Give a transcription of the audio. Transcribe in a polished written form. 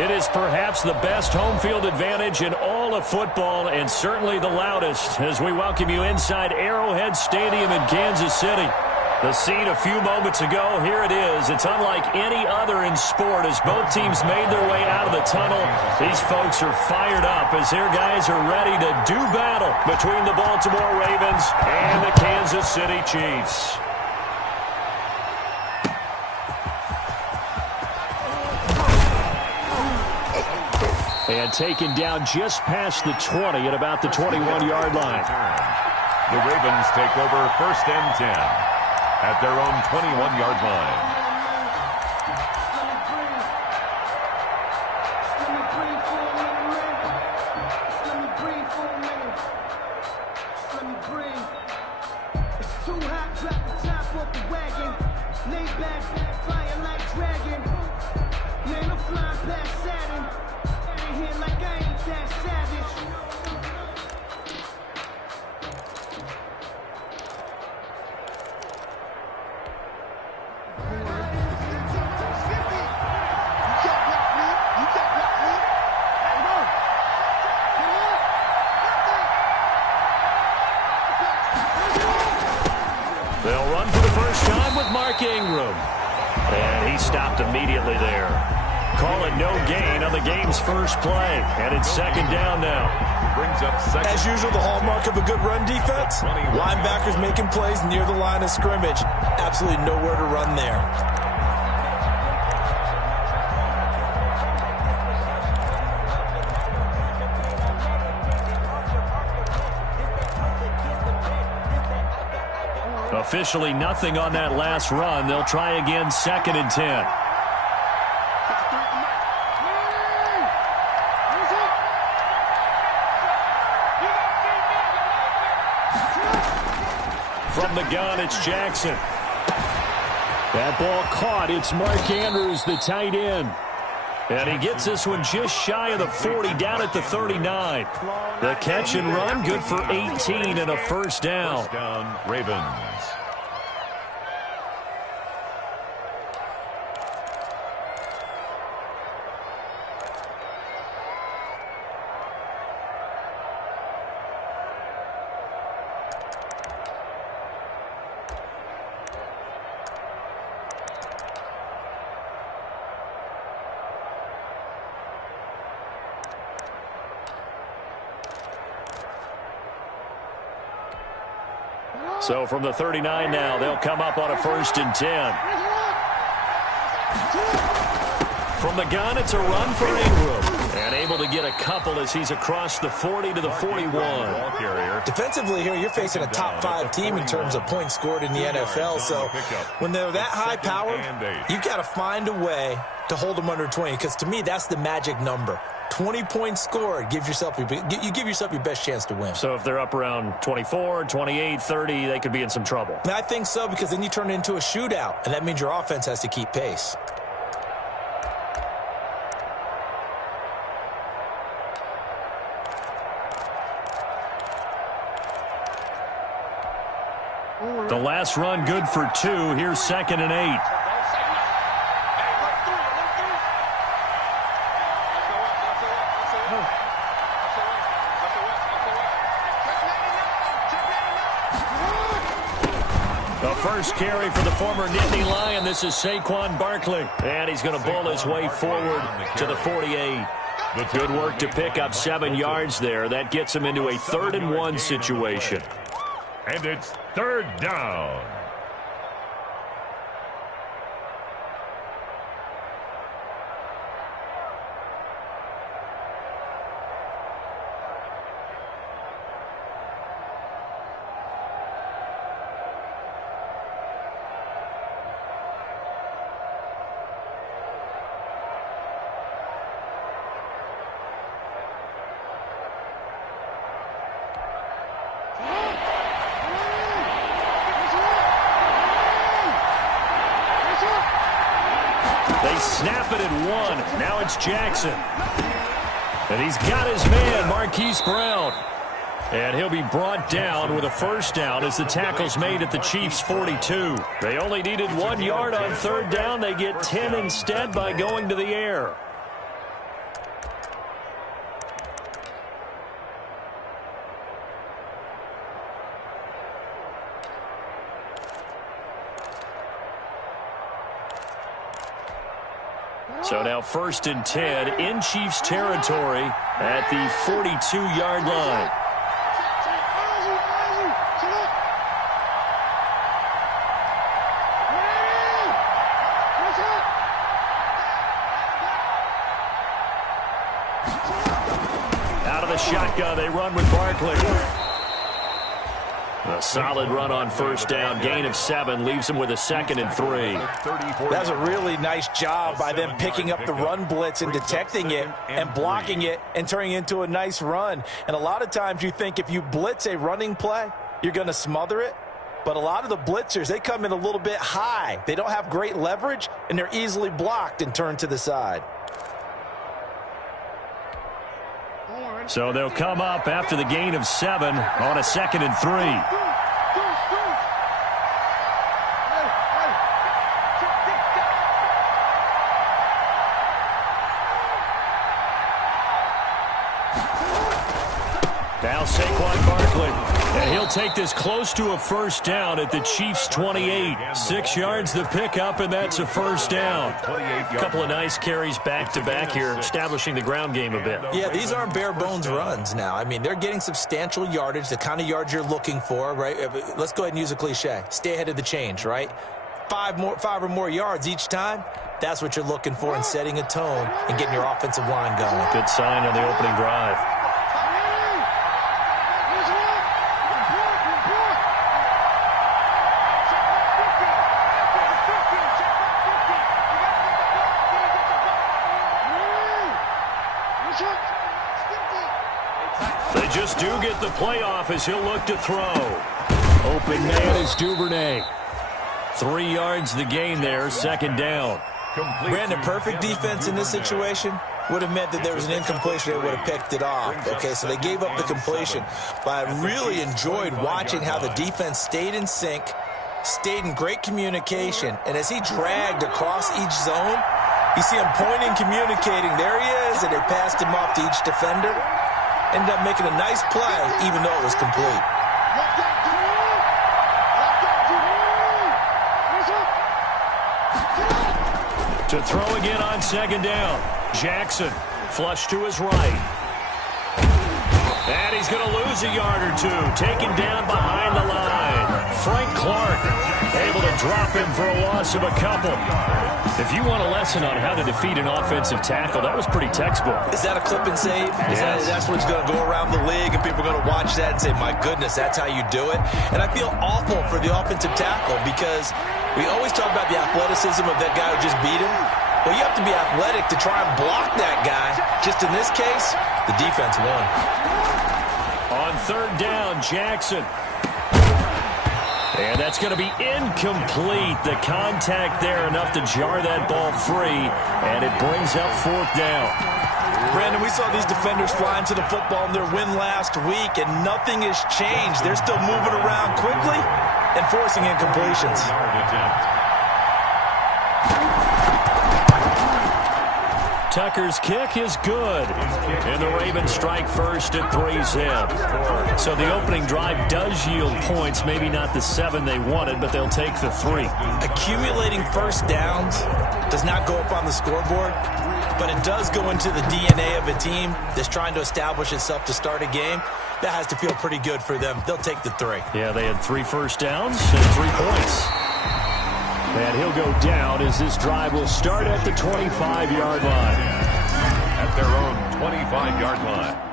It is perhaps the best home field advantage in all of football and certainly the loudest as we welcome you inside Arrowhead Stadium in Kansas City. The scene a few moments ago, here it is. It's unlike any other in sport as both teams made their way out of the tunnel. These folks are fired up as their guys are ready to do battle between the Baltimore Ravens and the Kansas City Chiefs. And taken down just past the 20 at about the 21-yard line. The Ravens take over 1st and 10 at their own 21-yard line. They'll run for the first time with Mark Ingram. And he stopped immediately there. Call it no gain on the game's first play. And it's 2nd down now. Brings up second. As usual, the hallmark of a good run defense, linebackers making plays near the line of scrimmage. Absolutely nowhere to run there. Officially nothing on that last run. They'll try again 2nd and 10. From the gun, it's Jackson. That ball caught. It's Mark Andrews, the tight end. And he gets this one just shy of the 40, down at the 39. The catch and run, good for 18 and a first down. First down, Ravens. So from the 39 now, they'll come up on a 1st and 10. From the gun, it's a run for Ingram. And able to get a couple as he's across the 40 to the 41. Defensively here, you're facing a top 5 team in terms of points scored in the NFL. So when they're that high powered, you've got to find a way to hold them under 20. Because to me, that's the magic number. 20 points scored, you give yourself your best chance to win. So if they're up around 24, 28, 30, they could be in some trouble. And I think so, because then you turn it into a shootout, and that means your offense has to keep pace. The last run good for 2. Here's 2nd and 8. The first carry for the former Nittany Lion. This is Saquon Barkley. And he's going to bull his way forward to the 48. Good work to pick up 7 yards there. That gets him into a 3rd and 1 situation. And it's 3rd down. They snap it at 1. Now it's Jackson. And he's got his man, Marquise Brown. And he'll be brought down with a first down as the tackle's made at the Chiefs' 42. They only needed 1 yard on 3rd down. They get 10 instead by going to the air. So now 1st and 10 in Chiefs territory at the 42-yard line. Out of the shotgun, they run with Barkley. A solid run on 1st down. Gain of 7 leaves him with a 2nd and 3. That's a really nice job by them picking up the run blitz and detecting it and blocking it and turning it into a nice run. And a lot of times you think if you blitz a running play, you're going to smother it. But a lot of the blitzers, they come in a little bit high. They don't have great leverage, and they're easily blocked and turned to the side. So they'll come up after the gain of 7 on a 2nd and 3. Now Saquon Barkley, and he'll take this close to a 1st down at the Chiefs' 28. 6 yards the pickup, and that's a 1st down. A couple of nice carries back-to-back here, establishing the ground game a bit. Yeah, these aren't bare-bones runs now. I mean, they're getting substantial yardage, the kind of yards you're looking for, right? Let's go ahead and use a cliche. Stay ahead of the change, right? 5 or more yards each time. That's what you're looking for in setting a tone and getting your offensive line going. Good sign on the opening drive. They just do get the playoff as he'll look to throw. Open man is Duvernay. 3 yards the gain there, 2nd down. Brandon, perfect defense in this situation would have meant that there was an incompletion. They would have picked it off. Okay, so they gave up the completion. But I really enjoyed watching how the defense stayed in sync, stayed in great communication, and as he dragged across each zone, you see him pointing, communicating. There he is, and they passed him off to each defender. Ended up making a nice play, even though it was complete. To throw again on 2nd down. Jackson, flush to his right. And he's going to lose a yard or 2. Taken down behind the line. Frank Clark able to drop him for a loss of a couple. If you want a lesson on how to defeat an offensive tackle, that was pretty textbook. Is that a clip and save? Yes. That's what's going to go around the league, and people are going to watch that and say, my goodness, that's how you do it. And I feel awful for the offensive tackle because we always talk about the athleticism of that guy who just beat him. Well, you have to be athletic to try and block that guy. Just in this case, the defense won. On 3rd down, Jackson. And that's going to be incomplete. The contact there enough to jar that ball free, and it brings up 4th down. Brandon, we saw these defenders flying to the football in their win last week, and nothing has changed. They're still moving around quickly and forcing incompletions. Tucker's kick is good. And the Ravens strike first at 3-zip. So the opening drive does yield points. Maybe not the 7 they wanted, but they'll take the 3. Accumulating first downs does not go up on the scoreboard, but it does go into the DNA of a team that's trying to establish itself to start a game. That has to feel pretty good for them. They'll take the 3. Yeah, they had 3 first downs and 3 points. And he'll go down as this drive will start at the 25-yard line. At their own 25-yard line.